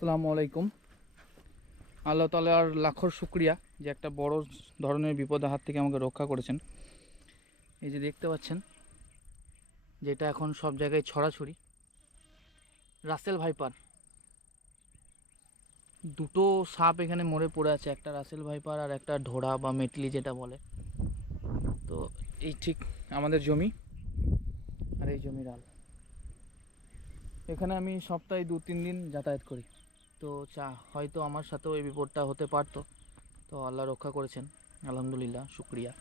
আসসালামু আলাইকুম। আল্লাহ তালার লাখর শুক্রিয়া যে একটা বড় ধরনের বিপদের হাত থেকে আমাকে রক্ষা করেছেন। এই যে দেখতে পাচ্ছেন, যেটা এখন সব জায়গায় ছড়াছড়ি। Russell viper. দুটো সাপ এখানে মরে পড়ে আছে, একটা রাসেল ভাইপার আর একটা ঢোড়া বা মেটলি যেটা বলে। তো এই ঠিক আমাদের জমি আর এই জমির আল। এখানে আমি সপ্তাহে দু তিন দিন যাতায়াত করি। তো চা, হয়তো আমার সাথেও এই বিপদটা হতে পারতো। তো আল্লাহ রক্ষা করেছেন, আলহামদুলিল্লাহ, শুক্রিয়া।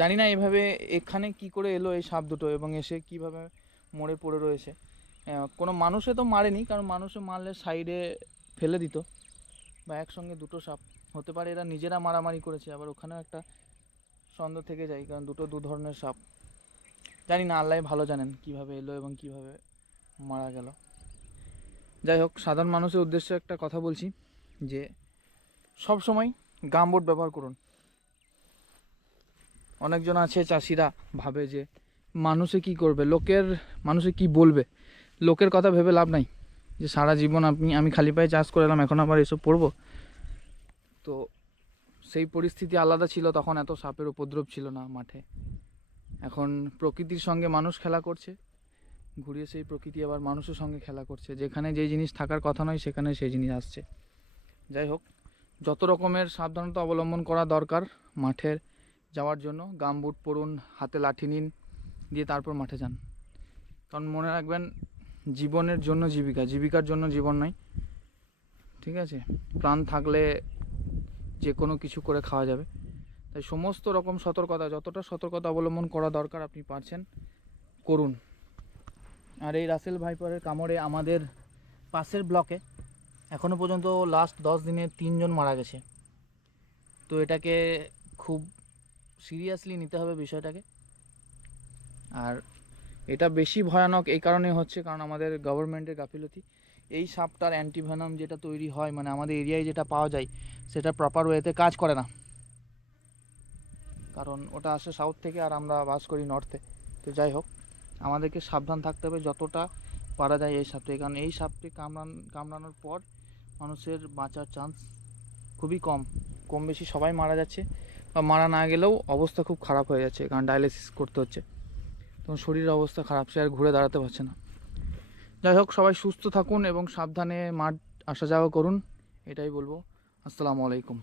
জানি না এভাবে এখানে কি করে এলো এই সাপ দুটো এবং এসে কীভাবে মরে পড়ে রয়েছে। কোনো মানুষে তো মারেনি, কারণ মানুষে মারলে সাইডে ফেলে দিত। বা একসঙ্গে দুটো সাপ, হতে পারে এরা নিজেরা মারামারি করেছে, আবার ওখানেও একটা সন্দেহ থেকে যায়, কারণ দুটো দু ধরনের সাপ। জানি না আল্লাহ ভালো জানেন কীভাবে এলো এবং কীভাবে মারা গেল। যাই হোক, সাধারণ মানুষের উদ্দেশ্যে একটা কথা বলছি যে সব সময় গামবোট ব্যবহার করুন। অনেকজন আছে চাষিরা ভাবে যে মানুষে কি করবে, লোকের, মানুষে কি বলবে? লোকের কথা ভেবে লাভ নাই। যে সারা জীবন আপনি, আমি খালি পায়ে চাষ করে এলাম, এখন আবার এসব পড়ব তো সেই পরিস্থিতি আলাদা ছিল, তখন এত সাপের উপদ্রব ছিল না মাঠে। এখন প্রকৃতির সঙ্গে মানুষ খেলা করছে। ঘুরিয়ে সেই প্রকৃতি আবার মানুষের সঙ্গে খেলা করছে। যেখানে যেই জিনিস থাকার কথা নয়, সেখানে সেই জিনিস আসছে। যাই হোক, যত রকমের সাবধানতা অবলম্বন করা দরকার মাঠের যাওয়ার জন্য গামবুট পরুন, হাতে লাঠি নিন, দিয়ে তারপর মাঠে যান। কারণ মনে রাখবেন, জীবনের জন্য জীবিকা, জীবিকার জন্য জীবন নয়। ঠিক আছে? প্রাণ থাকলে যে কোনো কিছু করে খাওয়া যাবে। তাই সমস্ত রকম সতর্কতা, যতটা সতর্কতা অবলম্বন করা দরকার আপনি পারছেন, করুন। আর এই রাসেল ভাইপারের কামড়ে আমাদের পাশের ব্লকে এখনও পর্যন্ত লাস্ট দশ দিনে তিনজন মারা গেছে। তো এটাকে খুব সিরিয়াসলি নিতে হবে বিষয়টাকে। আর এটা বেশি ভয়ানক এই কারণে হচ্ছে, কারণ আমাদের গভর্নমেন্টের গাফিলতি। এই সাপটার অ্যান্টিভেনাম যেটা তৈরি হয় মানে আমাদের এরিয়ায় যেটা পাওয়া যায়, সেটা প্রপার ওয়েতে কাজ করে না। কারণ ওটা আসে সাউথ থেকে আর আমরা বাস করি নর্থে তো যাই হোক আমাদেরকে সাবধান থাকতে হবে যতটা পারা যায় এই সাপ থেকে কারণ এই সাপটি কামড়ান কামড়ানোর পর মানুষের বাঁচার চান্স খুবই কম। কম বেশি সবাই মারা যাচ্ছে বা মারা না গেলেও অবস্থা খুব খারাপ হয়ে যাচ্ছে, কারণ ডায়ালিসিস করতে হচ্ছে। তখন শরীরের অবস্থা খারাপ, সে আর ঘুরে দাঁড়াতে পারছে না। যাই হোক, সবাই সুস্থ থাকুন এবং সাবধানে মাঠ আসা যাওয়া করুন, এটাই বলব। আসসালামু আলাইকুম।